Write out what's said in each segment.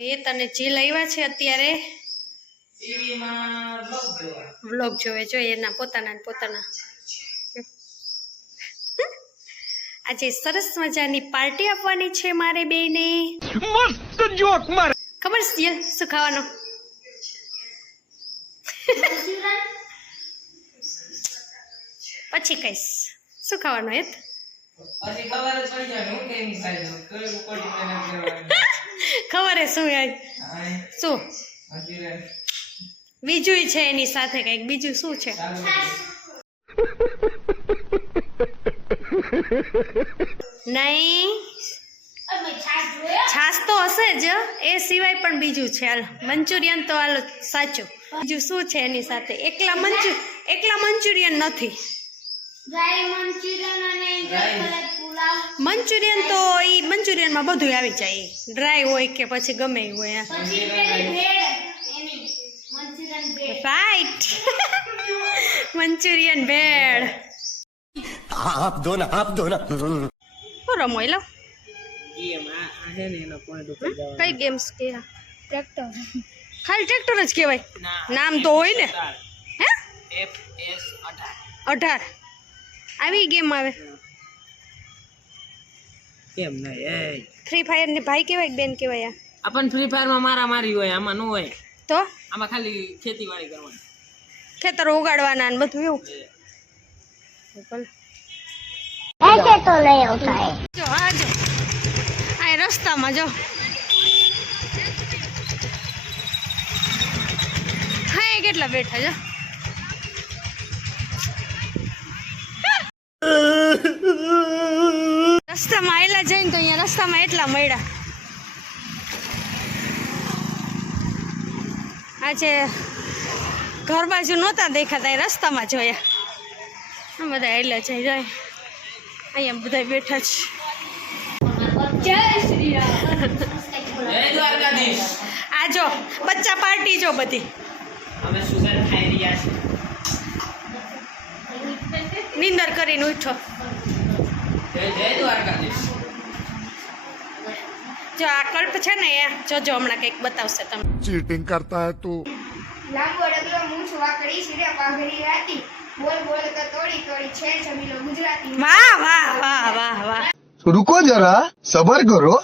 એ તને જે લાવ્યા છે અત્યારે. વ્લોગ જોવે. જો એના પોતાના પોતાના. આજે સરસ મજાની પાર્ટી આપવાની છે મારે બેને મસ્ત જોક મારે. ખબર છે શું ખાવાનું? પછી કહીશ. શું ખાવાનું હેત? પછી ખબર જ પડી જાય હું કેની સાઈડ કોઈ પડી મને કહેવાનું ખબર હે શું યાર શું? બીજું છે એની સાથે કંઈક. બીજું શું છે? નહીં. છાસ તો હશે જ. એ સિવાય પણ બીજું છે. હાલ મંચુરિયન તો હાલ સાચું. બીજું શું છે એની સાથે? એકલા મંચુ એકલા મંચુરિયન નથી. ડ્રાય મંચુરિયન અને મંચુરિયન તો એ મંચુરિયનમાં બધું આવી જાય. ડ્રાય હોય કે પછી ગમે એ હોય રાઈટ મંચુરિયન ભેળ. આપ દો ના આપ દો ના. રમો કઈ ગેમ્સ કે ટ્રેક્ટર ખાલી ટ્રેક્ટર જ કહેવાય? નામ તો હોય ને. હે એફ એસ અઢાર અઢાર. આવી ગેમ આવે. કેમ નહીં એ ફ્રી ફાયર ને ભાઈ કહેવાય બેન કહેવાય આપણ ફ્રી ફાયરમાં મારા મારી હોય આમાં ન હોય. તો? આમાં ખાલી ખેતીવાડી કરવાની. ખેતર ઉગાડવાના ને બધું એવું? હેકે તો લઈ આવતા જો આ જો. આ રસ્તામાં જો. હા કેટલા બેઠા છે? રસ્તામાં આવેલા જઈને તો અહીંયા રસ્તામાં એટલા મળ્યા. આજે ઘર બાજુ નહોતા દેખાતા એ રસ્તામાં જોયા આ બધા આવેલા જઈ જાય. અહીંયા બધા બેઠા છે. જય આ જો બચ્ચા પાર્ટી જો બધી. નિંદર કરીને ઉઠો. જો આ કલ્પ છે ને એ જોજો હમણાં કંઈક બતાવશે તમને. ચીટિંગ કરતા હે તું લાંબો ડગલો મૂછ વાકડી છે રે પાઘડી રાતી બોલ બોલ કે તોડી તોડી છે જમીલો ગુજરાતી. વાહ વાહ વાહ વાહ વાહ. રુકો જરા સબર કરો.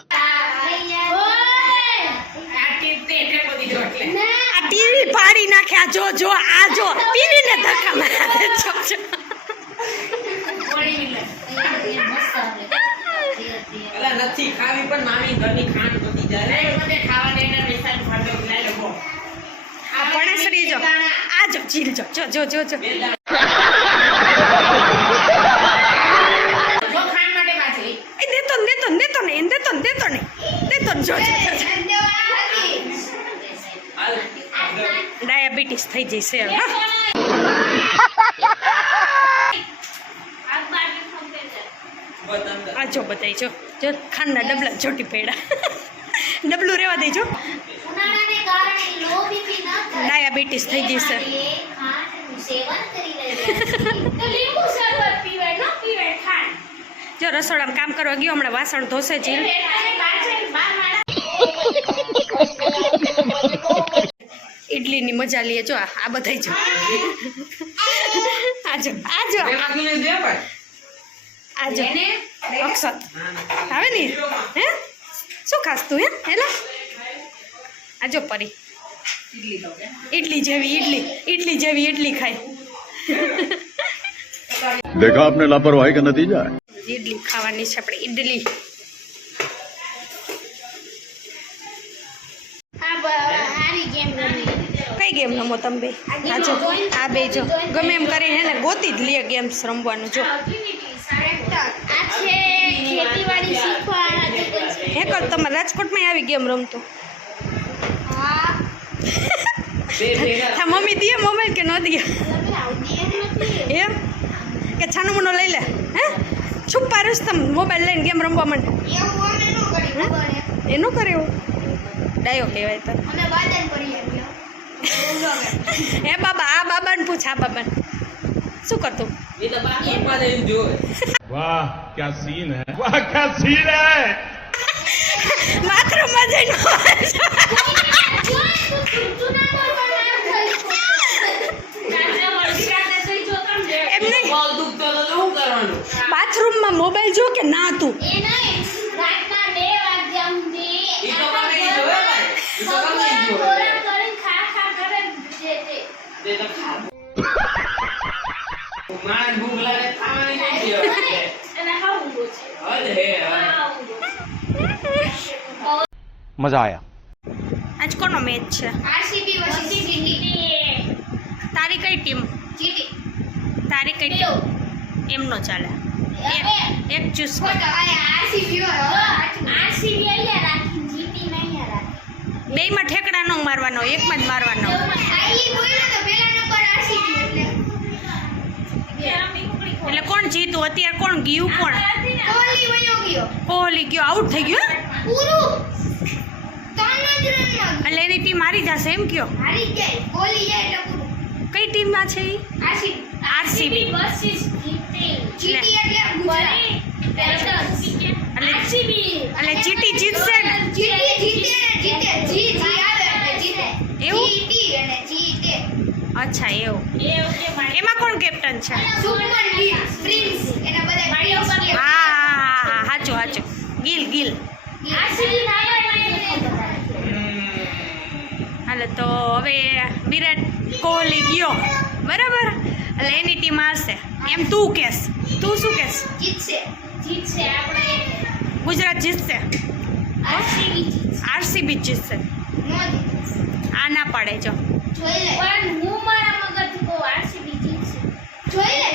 આ ટીવી પાડી નાખ્યા જો જો આ જો. ટીવી ને ધક્કા મારે જો જો. અલા નથી ખાવી પણ મામી ઘરની ખાંડ પતી જાય મને ખાવા દેના પૈસા ફાટો લઈ લો આ પણસરી જો. આ જો ચીલ જો. જો જો જો જો. ડાયાબિટીસ થઈ જશે હા. બતન આ જો બતાવી જો. જો ખાંડના ડબલા ચોટી પડ્યા. ડબલું રહેવા દેજો. ડાયાબિટીસ થઈ ગઈ ખાંડ. જો રસોડામાં કામ કરવા ગયો હમણાં વાસણ ધોશે જીલ ઇડલીની મજા લઈએ. જો આ બધા જો. આજો આજો આજો અક્ષત. આવે ને? હે? શું ખાસ તું હે? હેલા? આ જો પરી. ઇડલી જેવી ઇડલી ઇડલી જેવી ઇડલી ખાય. દેખા આપને લાપરવાહી કે નતીજા ઇડલી ખાવાની છે આપણે ઇડલી કઈ ગેમ રમો તમે બે? આ બે જો. ગમે એમ કરી હે ગોતી જ લે ગેમ્સ રમવાનું જો. હે કર તમારે રાજકોટમાં આવી ગેમ રમતો. હા. મમ્મી દે મોબાઈલ કે ન દે? એમ? કે છાનો મનો લઈ લે. હે? છુપા રસ્તમ મોબાઈલ લઈને ગેમ રમવા માંડે એનું કરે એવું. ડાયો કહેવાય તો. એ હે બાબા આ બાબાને પૂછ આ બાબાને. શું કરતો? વાહ ક્યા સીન હે? વાહ ક્યા સીન હે? માત્ર મજાનો બાથરૂમમાં મોબાઈલ જો કે ના તું? માણસ ભૂખ લાગે ખાવાની નહીં દેવાય અને હા છે. હદ હે મજા આયા. આજ કોનો મેચ છે? આરસીબી વર્સિસ જીટી તારી કઈ ટીમ? જીટી તારી કઈ ટીમ? એમનો ચાલે. એક ચૂસ કર. આરસીબી આરસીબી અહીંયા રાખી જીટી નહીં રાખી. બેયમાં ઠેકડા નો મારવાનો એકમાં જ મારવાનો. પહેલા નંબર આરસીબી. એટલે કોણ જીતું? અત્યારે કોણ ગયું કોણ? કોહલી ગયો. આઉટ થઈ ગયો એટલે એની ટીમ હારી જશે એમ કયો? કઈ ટીમમાં છે આરસીબી એટલે જીટી જીતશે ને જીટી જીતે ને જીતે જી જી આવે એટલે જીતે એવું? જીટી અને જીતે. અચ્છા એવું. એમાં કોણ કેપ્ટન છે? હા હા હા હા સાચું સાચું ગિલ ગિલ. હાલે તો હવે વિરાટ કોહલી ગયો. બરાબર? એટલે એની ટીમ આવશે એમ તું કેસ. તું શું કેસ? જીતશે. જીતશે આપણે ગુજરાત જીતશે. આરસીબી જીતશે. આ ના પાડે જો. જોઈ લે. પણ હું મારા મગજથી કહું આરસીબી જીતશે જોઈ લે.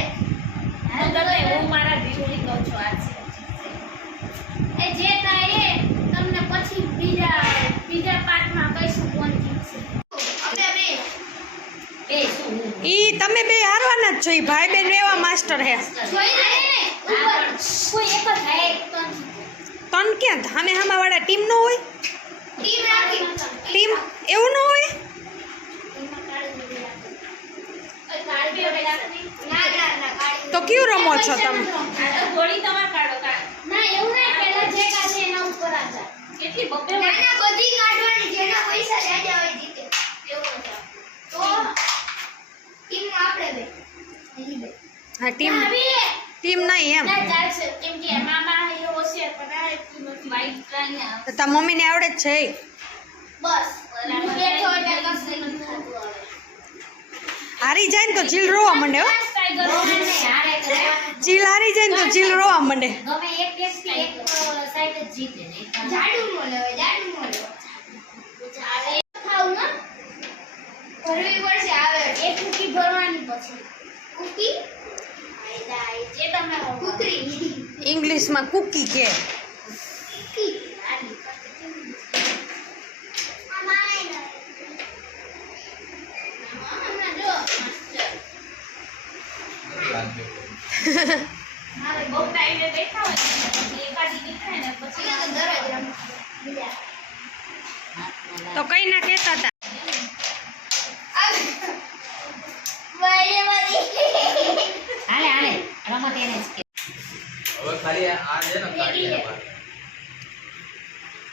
હું તમને હું મારા દિલથી કહું છું આરસીબી એ જે થાય એ તમને પછી બીજા બીજા પાર્ટમાં કહીશું કોણ જીતશે. અમે બે. એ શું ઈ તમે બે હારવાના જ છો ઈ ભાઈ બેન એવા માસ્ટર હે. જોઈ લે. ઉપર. કોઈ એક જ હે તન ક્યાં? ધામે હામાવાળા વાળા ટીમ નો હોય? ટીમ રાખી. ટીમ એવું ન હોય ના ના ના કાઢી તો કયું રમો છો તમે? ના એવું નહીં પહેલા જે કાઢે એના ઉપર આ જાય કેટલી બબ્બે ના ના બધી કાઢવાની જેના પૈસા જાજા હોય જીતે એવું નથી. તો. ટીમ આપણે બે. એની બે. હા ટીમ ટીમ નહીં એમ. તો મમ્મીને આવડે જ છે બસ હું બેઠો એટલે કશું નથી થતું હવે હારી જાય ને તો જીલ રોવા માંડે જીલ હારી જાય ને તો જીલ રોવા માંડે. ઇંગ્લિશમાં કુકી વ્યક્તિ એક સાઈડ જ જીતે ને એક જાડુ નો લેવાય જાડુ નો લેવાય ચાલે ખાવું ને ભરવી પડશે આવે એક કુકી ભરવાની પછી કુકી આયલા આય જે તમે કુકરી ઇંગ્લિશમાં કુકી કે કુકી આની હમણાં જો માસ્ટર મારે બહુ ટાઈમે બેઠા હોય ને પછી એકાદી દેખાય ને પછી અમે તો કઈ ના કહેતા હતા. હાલે હાલે રમત એને જ કે. હવે ખાલી આ છે ને કાઢી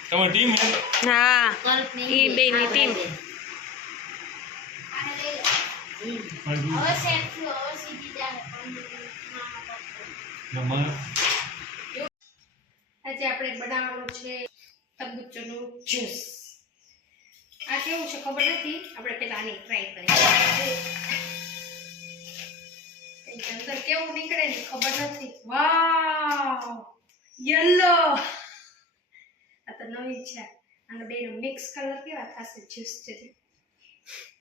તમારી ટીમ હે હા કલ્પને બે બેયની ટીમ. હવે સેટ થયો હવે સીધી. જાય પણ આજે આપણે બનાવવાનું છે તરબૂચનું જ્યુસ. આ કેવું છે ખબર નથી? આપણે પેલા આની ટ્રાય કરીએ. અંદર કેવું નીકળે ને ખબર નથી? વાવ યલો આ તો નવી છે. અને બેનો મિક્સ કલર કેવા થશે જ્યુસ છે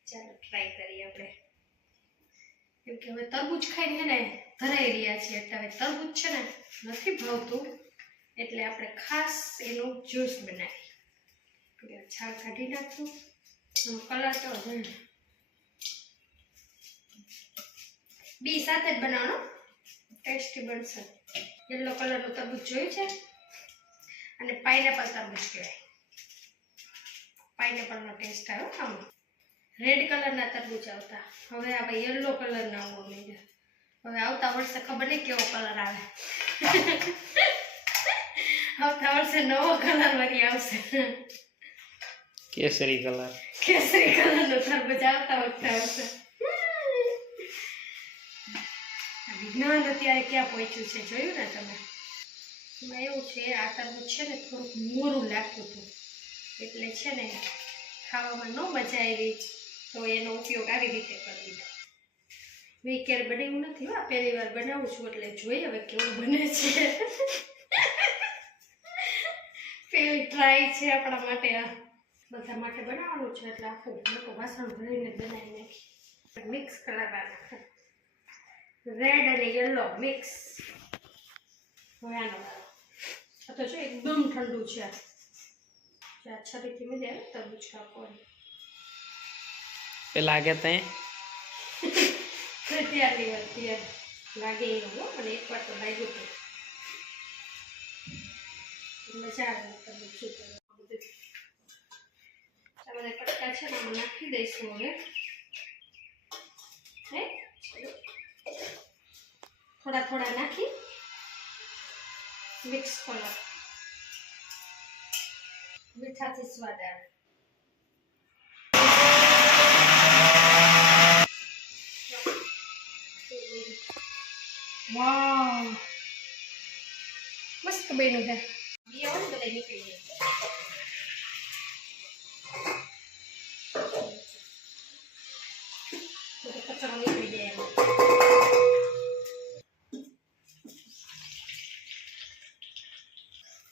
ચાલો ટ્રાય કરીએ આપણે. કેમ કે હવે તરબૂચ ખાઈને ને ધરાઈ રહ્યા છીએ એટલે હવે તરબૂચ છે ને નથી ભાવતું, એટલે આપણે ખાસ એનું જ્યુસ બનાવી છાલ કાઢી નાખું કલર તો બી સાથે જ બનાવવાનો. ટેસ્ટી બનશે. યલો કલરનું તરબૂચ જોયું છે? અને પાઇનેપલ તરબૂચ કહેવાય. પાઇનેપલનો ટેસ્ટ આવ્યો આમાં. રેડ કલરના તરબૂચ આવતા. હવે આપણે યલો કલરના આવવા માંડ્યા હવે આવતા વર્ષે ખબર નહીં કેવો કલર આવે. આવતા વર્ષે નવો કલર વળી આવશે. કેસરી કલર કેસરી કલરનો તરબૂચ આવતા વખતે આવશે. વિજ્ઞાન અત્યારે ક્યાં પહોંચ્યું છે જોયું ને તમે? એમાં એવું છે આ તરબૂચ છે ને થોડુંક મોરું લાગતું હતું. એટલે છે ને ખાવામાં ન મજા આવી. તો એનો ઉપયોગ આવી રીતે કરી દીધો મેં ક્યારે બનાવ્યું નથી, હા, પહેલી વાર બનાવું છું એટલે જોઈએ હવે કેવું બને છે. પહેલી ટ્રાય છે આપણા માટે આ બધા માટે બનાવવાનું છે એટલે આખું મોટું વાસણ ભરીને બનાવી નાખી. મિક્સ કલર રેડ અને યલો મિક્સ હવે આનો તો છે, એકદમ ઠંડુ છે. આ. છરીથી મજા આવે તરબૂચ કાપવાની એ લાગે તઈ ત્યારની વાત ત્યારે લાગે એવું હો પણ એકવાર તો લાગ્યું હતું મજા આવે તરબૂચ શું કરવાનું બધું આ બધા કટકા છે ને આમાં નાખી દઈશું હવે હે થોડા થોડા નાખી મિક્સ કલર મીઠાથી સ્વાદ આવે વાવ મસ્ત બન્યું છે બે હોય ને બધા નીકળી જાય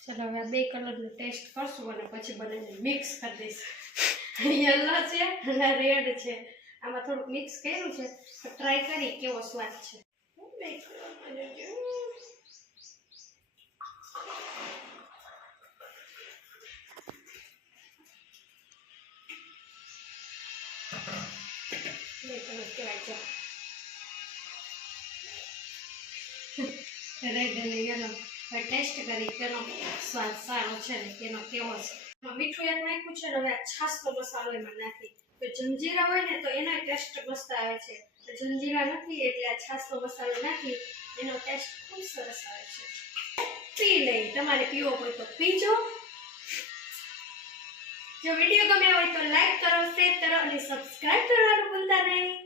ચાલો હવે બે કલરનો ટેસ્ટ કરશું અને પછી બનાવીને મિક્સ કરી દઈશું. યલો છે અને રેડ છે. આમાં થોડુંક મિક્સ કર્યું છે. તો ટ્રાય કરી કેવો સ્વાદ છે. રેડ અને ટેસ્ટ કરી તેનો સ્વાદ સારો છે ને કેનો કેવો છે મીઠું એક નાખ્યું છે ને હવે છાસનો મસાલો એમાં નાખી તો જંજીરા હોય ને તો એનો ટેસ્ટ મસ્ત આવે છે જંજીરા નથી, એટલે આ છાસનો મસાલો નાખી, એનો ટેસ્ટ ખૂબ સરસ આવે છે. પી લઈ. તમારે પીવો હોય તો પીજો. જો વીડિયો ગમ્યો હોય તો લાઈક કરો શેર કરો અને સબસ્ક્રાઇબ કરવાનું ભૂલતા નહીં.